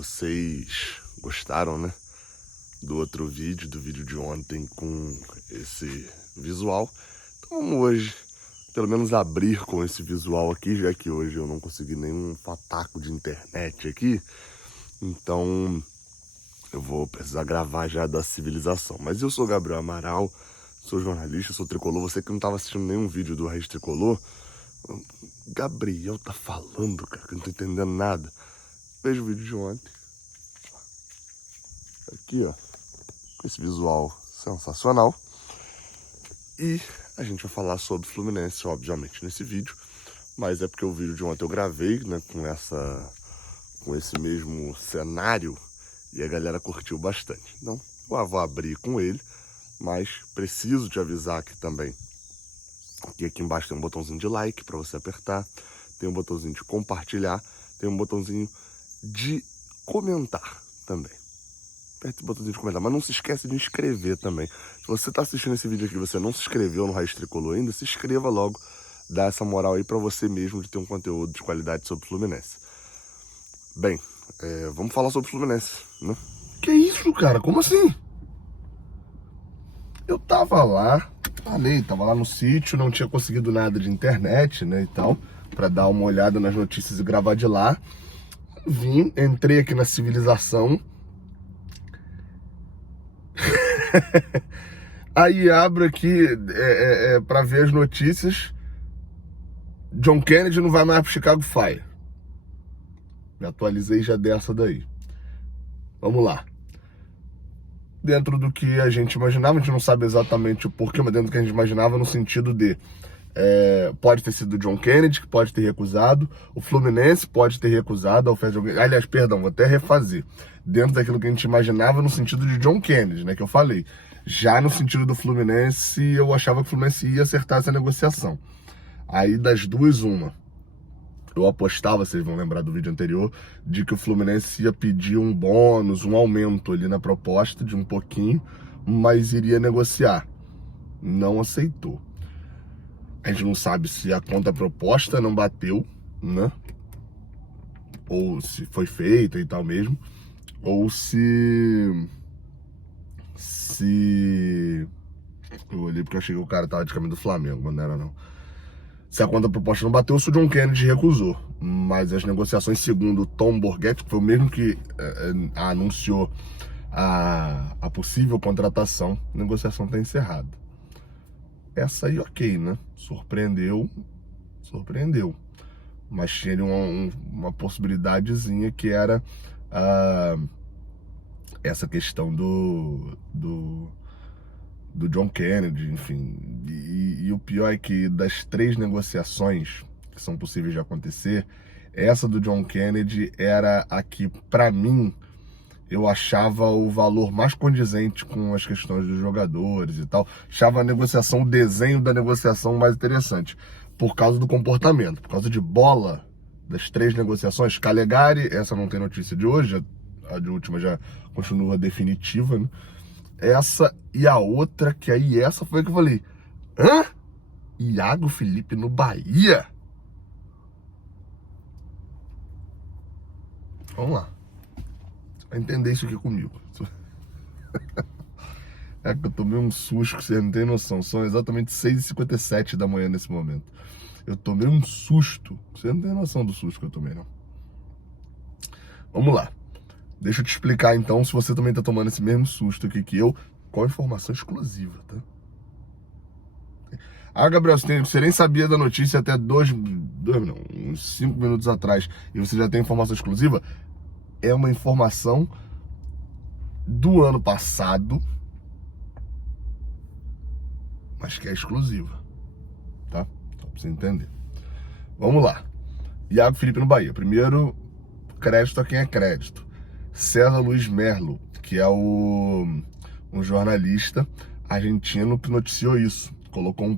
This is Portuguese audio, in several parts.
Vocês gostaram, né? Do outro vídeo, do vídeo de ontem com esse visual. Então vamos hoje, pelo menos abrir com esse visual aqui, já que hoje eu não consegui nenhum pataco de internet aqui. Então eu vou precisar gravar já da civilização. Mas eu sou Gabriel Amaral, sou jornalista, sou tricolor. Você que não estava assistindo nenhum vídeo do Raiz Tricolor, Gabriel tá falando, cara, que eu não tô entendendo nada. Veja o vídeo de ontem. Aqui, ó, com esse visual sensacional. E a gente vai falar sobre Fluminense, obviamente, nesse vídeo. Mas é porque o vídeo de ontem eu gravei, né, com esse mesmo cenário. E a galera curtiu bastante. Então, eu vou abrir com ele. Mas preciso te avisar aqui também que aqui embaixo tem um botãozinho de like para você apertar. Tem um botãozinho de compartilhar. Tem um botãozinho de comentar também. Aperta o botãozinho de comentar, mas não se esquece de inscrever também. Se você está assistindo esse vídeo aqui e você não se inscreveu no Raiz Tricolor ainda, se inscreva logo, dá essa moral aí para você mesmo de ter um conteúdo de qualidade sobre o Fluminense. Bem, vamos falar sobre o Fluminense, né? Que isso, cara? Como assim? Eu tava lá, tava lá no sítio, não tinha conseguido nada de internet, né, e tal, para dar uma olhada nas notícias e gravar de lá. Entrei aqui na civilização. Aí abro aqui para ver as notícias. John Kennedy não vai mais pro Chicago Fire. Me atualizei já dessa daí. Vamos lá. Dentro do que a gente imaginava, a gente não sabe exatamente o porquê, mas dentro do que a gente imaginava no sentido de pode ter sido o John Kennedy, que pode ter recusado, o Fluminense pode ter recusado a oferta de John Kennedy. Aliás, perdão, vou até refazer. Dentro daquilo que a gente imaginava no sentido de John Kennedy, né, que eu falei. Já no sentido do Fluminense, eu achava que o Fluminense ia acertar essa negociação. Aí das duas, uma. Eu apostava, vocês vão lembrar do vídeo anterior, de que o Fluminense ia pedir um bônus, um aumento ali na proposta de um pouquinho, mas iria negociar. Não aceitou. A gente não sabe se a contraproposta não bateu, né? Ou se foi feita e tal mesmo. Ou se... Eu olhei porque eu achei que o cara tava de caminho do Flamengo, mas não era não. Se a contraproposta não bateu, o John Kennedy recusou. Mas as negociações, segundo o Tom Borghetti, que foi o mesmo que anunciou a possível contratação, a negociação está encerrada. Essa aí, ok, né? Surpreendeu. Mas tinha ali uma possibilidadezinha que era essa questão do John Kennedy, enfim. E o pior é que das 3 negociações que são possíveis de acontecer, essa do John Kennedy era a que, para mim, eu achava o valor mais condizente com as questões dos jogadores e tal. Achava a negociação, o desenho da negociação mais interessante, por causa do comportamento, por causa de bola das 3 negociações. Calegari, essa não tem notícia de hoje, a de última já continua definitiva, né? Essa e a outra, que aí essa foi a que eu falei, hã? Iago Felipe no Bahia? Vamos lá. Você vai entender isso aqui comigo. É que eu tomei um susto que você não tem noção. São exatamente 6h57 da manhã nesse momento. Eu tomei um susto. Você não tem noção do susto que eu tomei, não. Vamos lá. Deixa eu te explicar então, se você também tá tomando esse mesmo susto aqui que eu, com informação exclusiva, tá? Gabriel, você nem sabia da notícia até uns 5 minutos atrás e você já tem informação exclusiva? É uma informação do ano passado, mas que é exclusiva, tá? Só pra você entender. Vamos lá. Iago Felipe no Bahia. Primeiro, crédito a quem é crédito. César Luiz Merlo, que é um jornalista argentino que noticiou isso. Colocou um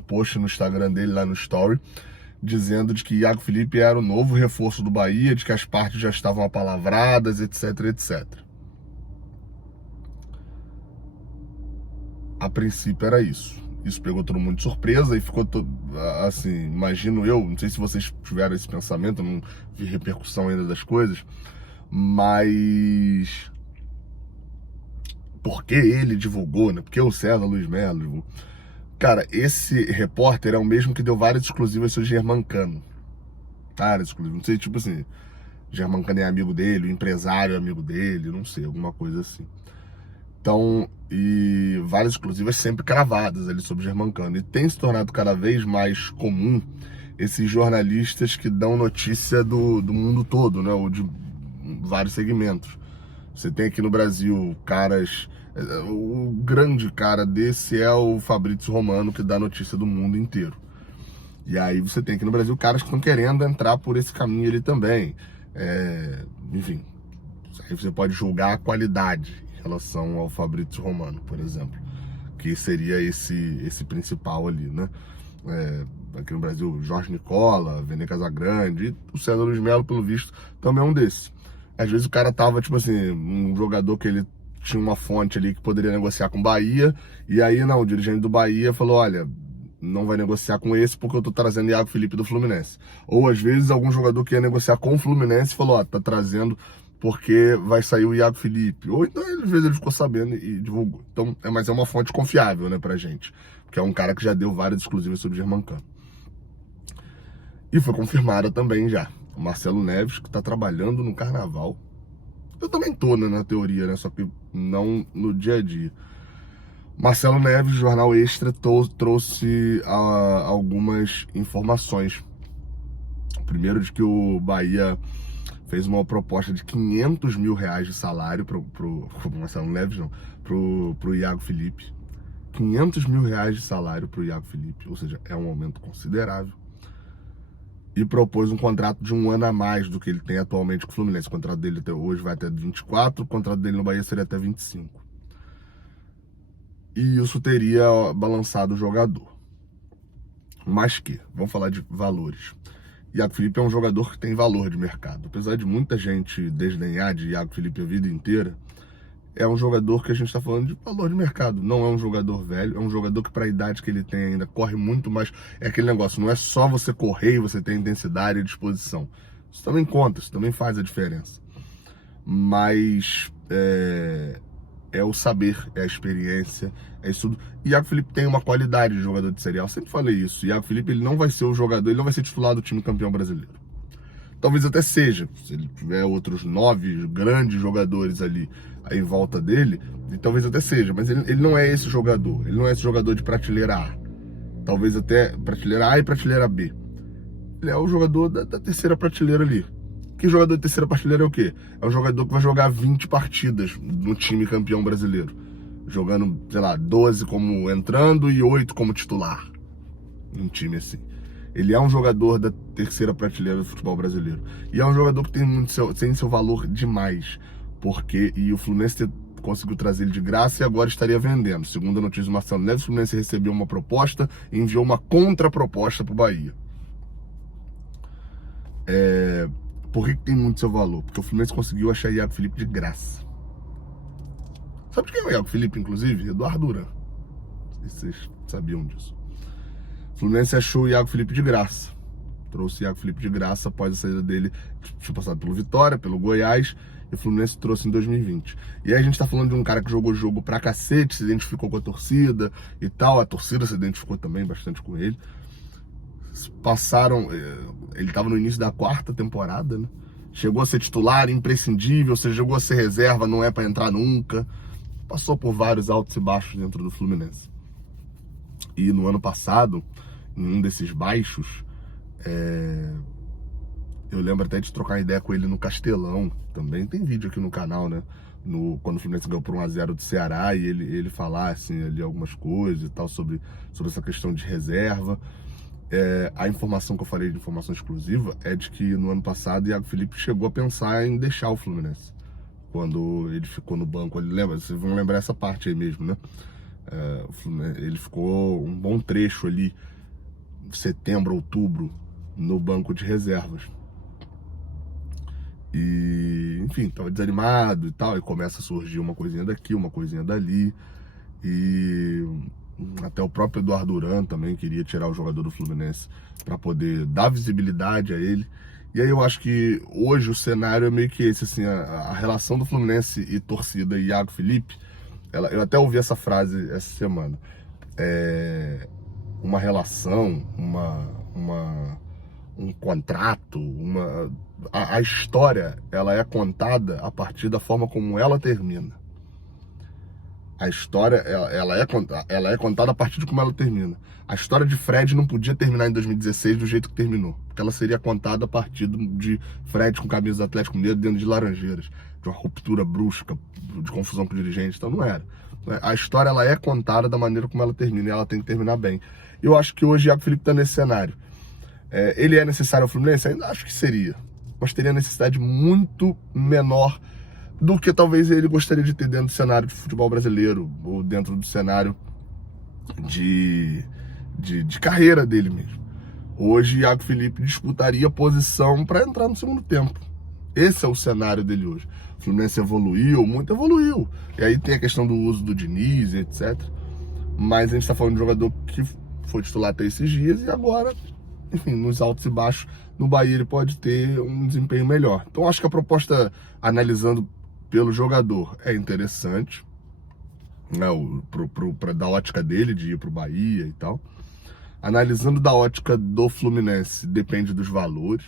post no Instagram dele, lá no Story, dizendo de que Iago Felipe era o novo reforço do Bahia, de que as partes já estavam apalavradas, etc, etc. A princípio era isso. Isso pegou todo mundo de surpresa e ficou assim, imagino eu, não sei se vocês tiveram esse pensamento, eu não vi repercussão ainda das coisas, mas porque ele divulgou, né? Porque o César Luiz Melo divulgou. Cara, esse repórter é o mesmo que deu várias exclusivas sobre Germancano. Várias exclusivas, não sei, tipo assim, Germancano é amigo dele, o empresário é amigo dele, não sei, alguma coisa assim. Então, e várias exclusivas sempre cravadas ali sobre Germancano. E tem se tornado cada vez mais comum esses jornalistas que dão notícia do mundo todo, né? Ou de vários segmentos. Você tem aqui no Brasil caras. O grande cara desse é o Fabrício Romano, que dá notícia do mundo inteiro. E aí você tem aqui no Brasil caras que estão querendo entrar por esse caminho ali também. Enfim, aí você pode julgar a qualidade em relação ao Fabrício Romano, por exemplo, que seria esse principal ali, né? Aqui no Brasil, Jorge Nicola, Vene Casagrande, e o César Luiz Melo, pelo visto, também é um desses. Às vezes o cara tava, tipo assim, um jogador que ele tinha uma fonte ali que poderia negociar com o Bahia, e aí não, o dirigente do Bahia falou, olha, não vai negociar com esse porque eu tô trazendo Iago Felipe do Fluminense. Ou às vezes algum jogador que ia negociar com o Fluminense falou, ó, tá trazendo porque vai sair o Iago Felipe. Ou então às vezes ele ficou sabendo e divulgou. Então, mas é uma fonte confiável, né, pra gente. Porque é um cara que já deu várias exclusivas sobre o Germancano. E foi confirmada também já. O Marcelo Neves, que tá trabalhando no Carnaval. Eu também tô, né, na teoria, né, só que não no dia a dia. Marcelo Neves, Jornal Extra, trouxe algumas informações. Primeiro, de que o Bahia fez uma proposta de 500 mil reais de salário pro Marcelo Neves, não, pro Iago Felipe. 500 mil reais de salário pro Iago Felipe, ou seja, é um aumento considerável. E propôs um contrato de 1 ano a mais do que ele tem atualmente com o Fluminense. O contrato dele até hoje vai até 24, o contrato dele no Bahia seria até 25. E isso teria balançado o jogador. Mas que, vamos falar de valores. Iago Felipe é um jogador que tem valor de mercado. Apesar de muita gente desdenhar de Iago Felipe a vida inteira, é um jogador que a gente está falando de valor de mercado. Não é um jogador velho, é um jogador que, para a idade que ele tem ainda, corre muito mais. É aquele negócio, não é só você correr e você ter intensidade e disposição. Isso também conta, isso também faz a diferença. Mas é o saber, é a experiência, é isso tudo. E Iago Felipe tem uma qualidade de jogador de Série A. Eu sempre falei isso. Iago Felipe, ele não vai ser o jogador, ele não vai ser titular do time campeão brasileiro. Talvez até seja, se ele tiver outros 9 grandes jogadores ali em volta dele, e talvez até seja, mas ele não é esse jogador. Ele não é esse jogador de prateleira A. Talvez até prateleira A e prateleira B. Ele é o jogador da terceira prateleira ali. Que jogador de terceira prateleira é o quê? É um jogador que vai jogar 20 partidas no time campeão brasileiro. Jogando, sei lá, 12 como entrando e 8 como titular. Num time assim. Ele é um jogador da terceira prateleira do futebol brasileiro. E é um jogador que tem seu valor demais. E o Fluminense conseguiu trazer ele de graça e agora estaria vendendo. Segundo a notícia do Marcelo Neves, o Fluminense recebeu uma proposta e enviou uma contraproposta para o Bahia. Por que tem muito seu valor? Porque o Fluminense conseguiu achar Iago Felipe de graça. Sabe de quem é o Iago Felipe, inclusive? Eduardo Duran. Não sei se vocês sabiam disso. O Fluminense achou o Iago Felipe de graça. Trouxe o Iago Felipe de graça após a saída dele. Tinha passado pelo Vitória, pelo Goiás. E o Fluminense trouxe em 2020. E aí a gente tá falando de um cara que jogou jogo pra cacete, se identificou com a torcida e tal. A torcida se identificou também bastante com ele. Ele tava no início da 4ª temporada, né? Chegou a ser titular, imprescindível. Você chegou a ser reserva, não é pra entrar nunca. Passou por vários altos e baixos dentro do Fluminense. E no ano passado, em um desses baixos, eu lembro até de trocar ideia com ele no Castelão. Também tem vídeo aqui no canal, né? Quando o Fluminense ganhou por 1-0 do Ceará e ele falar assim, ali algumas coisas e tal sobre essa questão de reserva. A informação que eu falei de informação exclusiva é de que no ano passado Iago Felipe chegou a pensar em deixar o Fluminense. Quando ele ficou no banco, vocês vão lembrar essa parte aí mesmo, né? Ele ficou um bom trecho ali, setembro, outubro, no banco de reservas. E, enfim, tava desanimado e tal, e começa a surgir uma coisinha daqui, uma coisinha dali. E Até o próprio Eduardo Duran também queria tirar o jogador do Fluminense para poder dar visibilidade a ele. E aí eu acho que hoje o cenário é meio que esse, assim, a relação do Fluminense e torcida e Iago Felipe, eu até ouvi essa frase essa semana, uma relação, um contrato, a história, ela é contada a partir da forma como ela termina. A história, ela é contada a partir de como ela termina. A história de Fred não podia terminar em 2016 do jeito que terminou, porque ela seria contada a partir de Fred com camisa do Atlético Mineiro dentro de Laranjeiras, de uma ruptura brusca, de confusão com o dirigente, então não era. A história, ela é contada da maneira como ela termina, e ela tem que terminar bem. Eu acho que hoje o Iago Felipe está nesse cenário. Ele é necessário ao Fluminense? Ainda acho que seria, mas teria necessidade muito menor do que talvez ele gostaria de ter dentro do cenário de futebol brasileiro, ou dentro do cenário de carreira dele mesmo. Hoje, Iago Felipe disputaria posição para entrar no segundo tempo. Esse é o cenário dele hoje. O Fluminense evoluiu, muito evoluiu. E aí tem a questão do uso do Diniz, etc. Mas a gente está falando de um jogador que foi titular até esses dias e agora, enfim, nos altos e baixos, no Bahia ele pode ter um desempenho melhor. Então acho que a proposta, analisando pelo jogador, é interessante, né, da ótica dele, de ir para o Bahia e tal. Analisando da ótica do Fluminense, depende dos valores.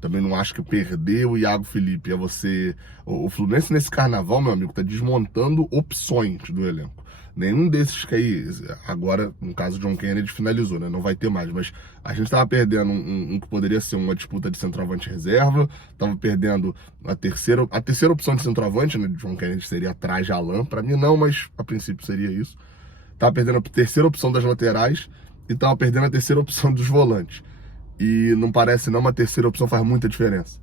Também não acho que perder o Iago Felipe é você... O Fluminense nesse carnaval, meu amigo, tá desmontando opções do elenco. Nenhum desses que aí, agora, no caso, John Kennedy finalizou, né? Não vai ter mais, mas a gente tava perdendo um que poderia ser uma disputa de centroavante reserva, tava perdendo a terceira opção de centroavante, né? John Kennedy seria atrás de Alan, pra mim não, mas a princípio seria isso. Tava perdendo a terceira opção das laterais e tava perdendo a terceira opção dos volantes. E não parece não, uma terceira opção faz muita diferença.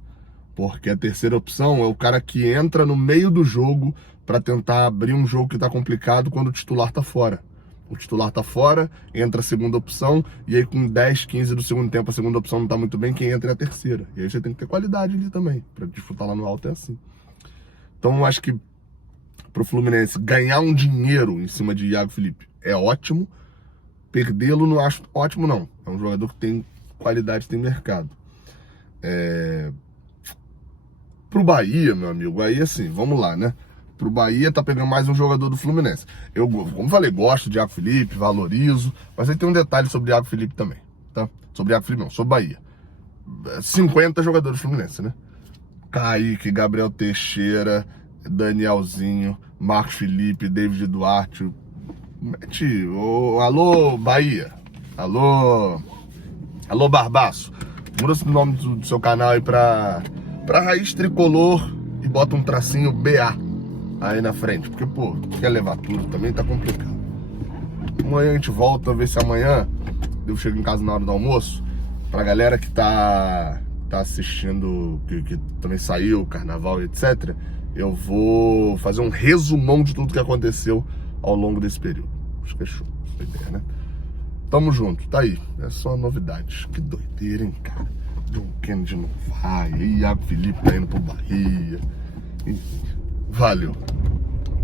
Porque a terceira opção é o cara que entra no meio do jogo para tentar abrir um jogo que tá complicado quando o titular tá fora. O titular tá fora, entra a segunda opção, e aí com 10, 15 do segundo tempo a segunda opção não tá muito bem, quem entra é a terceira. E aí você tem que ter qualidade ali também, para disputar lá no alto é assim. Então eu acho que pro Fluminense ganhar um dinheiro em cima de Iago Felipe é ótimo, perdê-lo não acho ótimo não. É um jogador que tem qualidade, tem mercado. Pro Bahia, meu amigo, aí assim, vamos lá, né? Pro Bahia tá pegando mais um jogador do Fluminense. Eu, como falei, gosto de Iago Felipe, valorizo, mas aí tem um detalhe sobre Iago Felipe também, tá? Sobre Iago Felipe não, sobre Bahia. 50 jogadores do Fluminense, né? Kaique, Gabriel Teixeira, Danielzinho, Marcos Felipe, David Duarte. Alô, Bahia. Alô, Barbaço. Muda o nome do seu canal aí pra Raiz Tricolor e bota um tracinho BA aí na frente, porque, pô, quer levar tudo também, tá complicado. Amanhã a gente volta, ver se amanhã eu chego em casa na hora do almoço, pra galera que tá assistindo, que também saiu, carnaval e etc, eu vou fazer um resumão de tudo que aconteceu ao longo desse período. Acho que é show, essa ideia, né? Tamo junto, tá aí. É só novidades. Que doideira, hein, cara? John Kennedy não vai, Iago Felipe tá indo pro Bahia. Enfim, valeu.